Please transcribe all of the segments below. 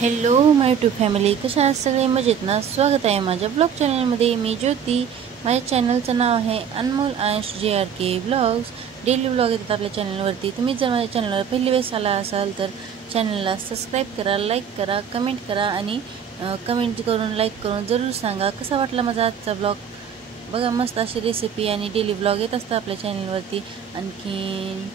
Hello माय YouTube family, कशा आहात सगळे? मजेत ना? स्वागत आहे माझ्या ब्लॉग चॅनलमध्ये. मी ज्योती. माझ्या चॅनलचं नाव आहे अनमोल अंश JRK ब्लॉग्स. डेली ब्लॉग येतात आपल्या चॅनलवरती. तुम्ही जर माझ्या चॅनलवर पहिली वेळेस आला असाल तर चॅनलला सबस्क्राईब करा, लाईक करा, कमेंट करा आणि कमेंट करून लाईक करून जरूर सांगा कसा वाटला माझा आजचा ब्लॉग. बघा, मस्त अशी रेसिपी आणि डेली ब्लॉग येत असतात आपल्या चॅनलवरती. आणखीन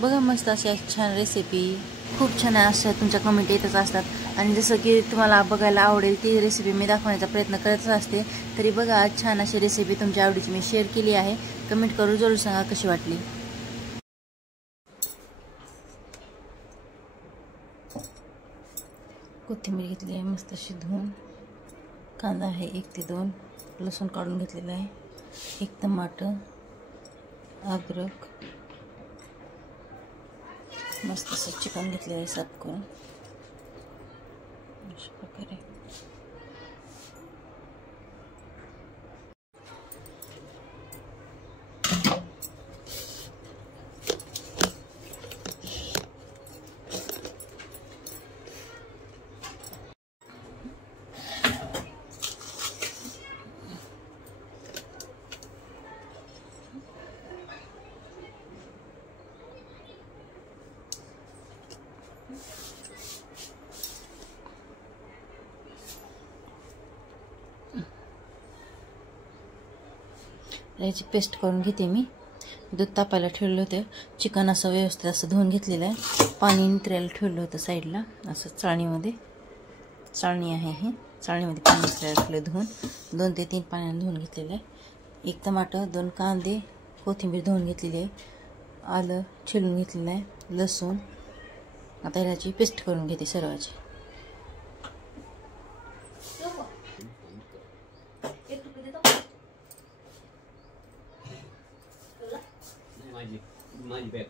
बघा, मस्त अशा छान रेसिपी खूप छान अशा तुमच्या कमेंट येतच असतात. आणि जसं की तुम्हाला बघायला आवडेल ती रेसिपी मी दाखवण्याचा प्रयत्न करतच असते. तरी बघा, आज छान अशी रेसिपी तुमच्या आवडीची मी शेअर केली आहे. कमेंट करून जरूर सांगा कशी वाटली. कोथिंबीर घेतली आहे मस्त अशी धुवून. कांदा आहे 1 ते 2, लसूण काढून घेतलेला आहे, 1 टमाटर, अद्रक, मस्त असं चिकन घेतले आहे साफ करून. अशा प्रकारे याची पेस्ट करून घेते मी. दूध तापायला ठेवलं होतं. चिकन असं व्यवस्थित असं धुवून घेतलेलं आहे. पाणी नितरायला ठेवलं होतं साईडला, असं चाळणीमध्ये. चाळणी आहे ही, चाळणीमध्ये पाणी नितरायला ठेवलं धुवून. 2 ते 3 पाण्याने धुवून घेतलेलं आहे. 1 टमाटर, 2 कांदे, कोथिंबीर धुवून घेतलेली आहे, आलं छिलून घेतलेलं आहे, लसूण. आता याची पेस्ट करून घेते सर्वाची. माझी बॅग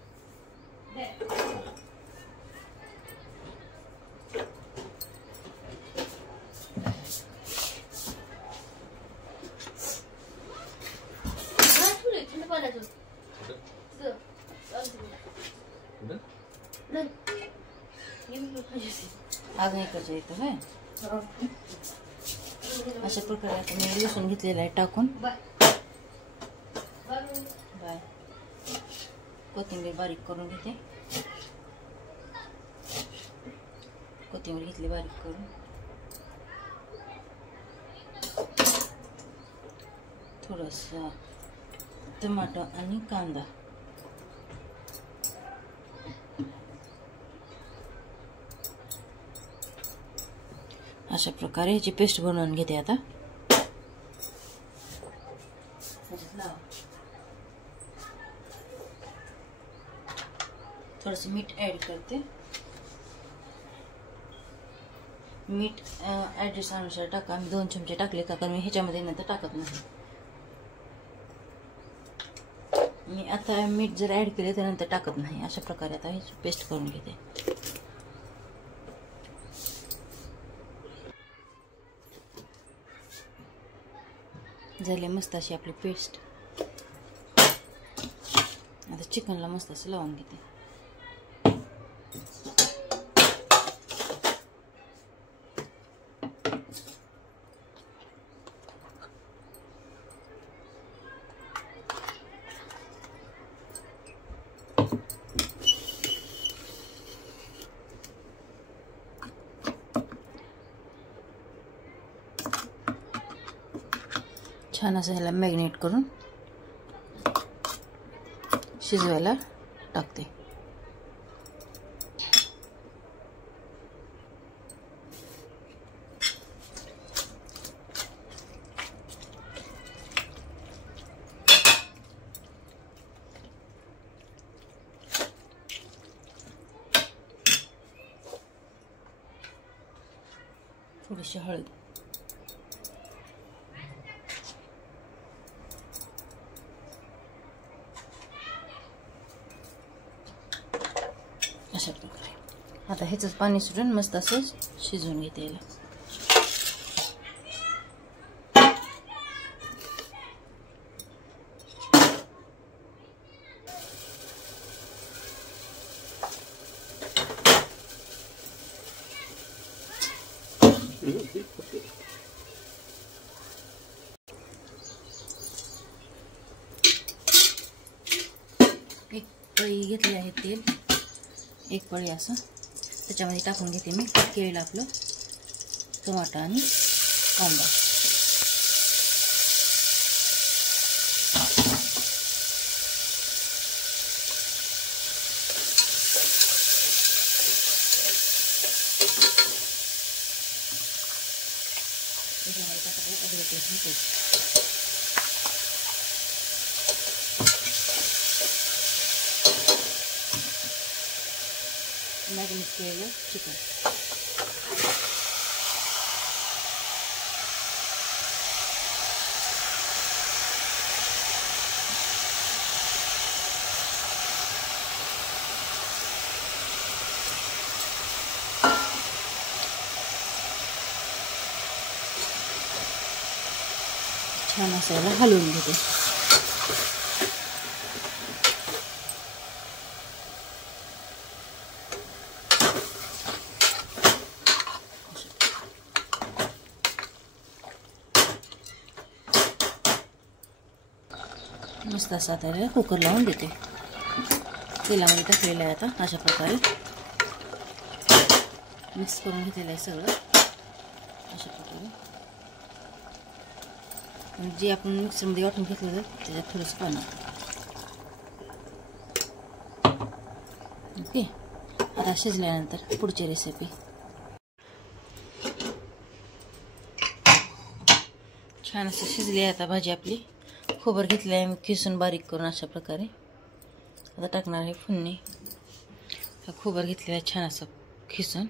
आज नाही करायचं इथं काय. अशा प्रकारे आता मी लसूण घेतलेला आहे टाकून. बाय. कोथिंबीर बारीक करून घेते. कोथिंबीर घेतली बारीक करून. थोडंसं टमाटर आणि कांदा. अशा प्रकारे याची पेस्ट बनवून घेते आता. थोडंसं मीठ ॲड करते. मीठ ॲडजस्ट अनुसार टाका. मी 2 चमचे टाकले का, कारण मी ह्याच्यामध्ये नंतर टाकत नाही. मी आता मीठ जर ॲड केले तर नंतर टाकत नाही. अशा प्रकारे आता ह्याची पेस्ट करून घेते. झाले मस्त अशी आपली पेस्ट. आता चिकनला मस्त असं लावून घेते. छान असं ह्याला मॅग्नेट करून शिजवायला टाकते. थोडीशी हळद. अशा प्रकारे आता ह्याचंच पाणी सुटून मस्त असं शिजवून घेते याला. एक पळी घेतली आहे तेल, एक पळी असं त्याच्यामध्ये टाकून घेते मी कट केलेलं आपलं टमाटा आणि कांदा. त्याच्यामध्ये टाकायचं अद्रक लसूण पेस्ट. मॅरिनेट केलेलं चिकन. छान असं हलवून घेते. मस्त असं आता कुकर लावून देते. तेलामध्ये टाकलेलं आहे आता अशा प्रकारे मिक्स करून घेतलेलं आहे सगळं अशा प्रकारे. जे आपण मिक्सरमध्ये वाटून घेतलेलं त्याच्यात थोडंसं पाणी. ओके, आता शिजल्यानंतर पुढची रेसिपी. छान असं शिजली आहे आता भाजी आपली. खोबर घेतलं आहे मी खिसून बारीक करून अशा प्रकारे. आता टाकणार आहे फोडणी. खोबर घेतलेलं आहे छान असं खिसून.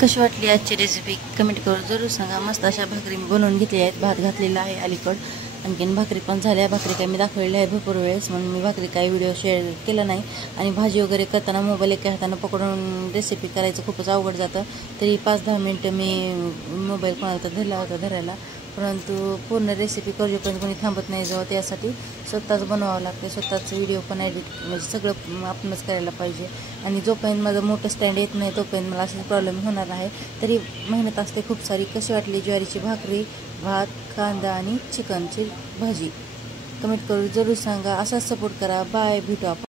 कशी वाटली आजची रेसिपी कमेंट करून जरूर सांगा. मस्त अशा भाकरी बनवून घेतल्या आहेत. भात घातलेला आहे अलीकड. आणखीन भाकरी पण झाल्या. भाकरी काय मी दाखवलेली आहे भरपूर वेळेस म्हणून मी भाकरी काही व्हिडिओ शेअर केला नाही. आणि भाजी वगैरे करताना मोबाईल एका हातानं पकडून रेसिपी करायचं खूपच अवघड जातं. तरी 5-10 मिनटं मी मोबाईल कोणाला तर धरला होता धरायला. परंतु पूर्ण रेसिपी करूपर्यंत कोणी थांबत नाही जवळ. त्यासाठी स्वतःच बनवावं लागते. स्वतःच व्हिडिओ पण एडिट म्हणजे सगळं आपणच करायला पाहिजे. आणि जोपर्यंत माझं मोठं स्टँड येत नाही तोपर्यंत मला असे प्रॉब्लेम होणार आहे. तरी मेहनत असते खूप सारी. कशी वाटली ज्वारीची भाकरी, भात, कांदा आणि चिकनची भाजी कमेंट करून जरूर सांगा. असाच सपोर्ट करा. बाय, भेटू आपण.